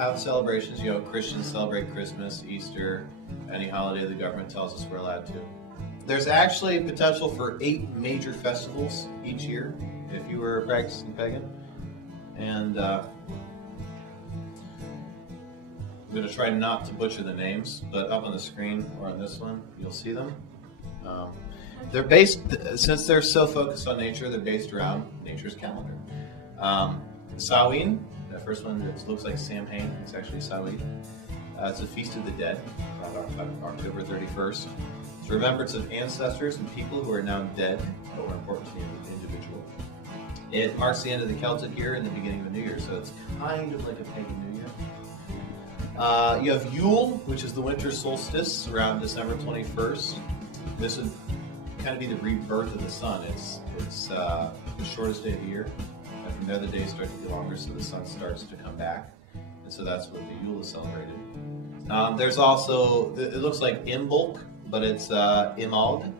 have celebrations. You know, Christians celebrate Christmas, Easter, any holiday the government tells us we're allowed to. There's actually potential for 8 major festivals each year if you were a practicing pagan. And I'm going to try not to butcher the names, but up on the screen or on this one, you'll see them. They're based, since they're so focused on nature, they're based around nature's calendar. Samhain, that first one that looks like Samhain, it's actually Samhain. It's a feast of the dead, on October 31st. It's a remembrance of ancestors and people who are now dead, but were important to the individual. It marks the end of the Celtic year and the beginning of a new year, so it's kind of like a pagan new year. You have Yule, which is the winter solstice, around December 21st. This would kind of be the rebirth of the sun. It's the shortest day of the year. And from there, the days start to get longer, so the sun starts to come back. And so that's what the Yule is celebrated. There's also, it looks like Imbolc, but it's Imald.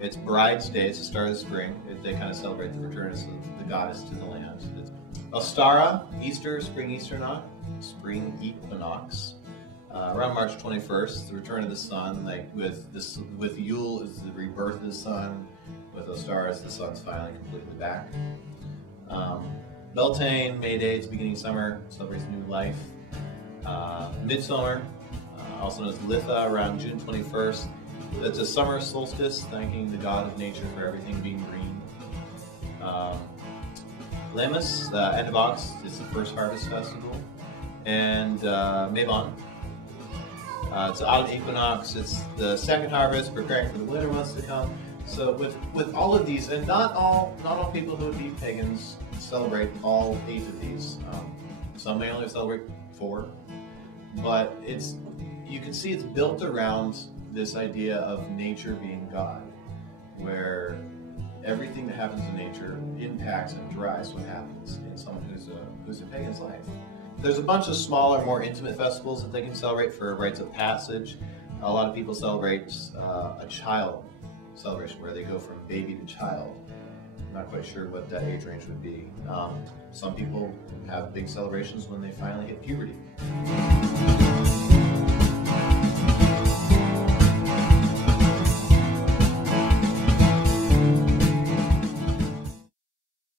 It's Bride's Day. It's the start of the spring. They kind of celebrate the return of the goddess to the land. It's Ostara, Easter, spring equinox. Around March 21st, the return of the sun. Like with Yule is the rebirth of the sun. With Ostara, the sun's finally completely back. Beltane, May Day, it's beginning of summer, celebrates new life. Midsummer, also known as Litha, around June 21st. It's a summer solstice, thanking the god of nature for everything being green. Lammas, end of August, is the first harvest festival. And Mabon, it's the autumn equinox, it's the second harvest, preparing for the winter months to come. So with all of these, and not all people who would be pagans celebrate all 8 of these. Some may only celebrate 4, but you can see it's built around this idea of nature being God, where everything that happens in nature impacts and drives what happens in someone who's a pagan's life. There's a bunch of smaller, more intimate festivals that they can celebrate for rites of passage. A lot of people celebrate a child celebration where they go from baby to child. I'm not quite sure what that age range would be. Some people have big celebrations when they finally hit puberty.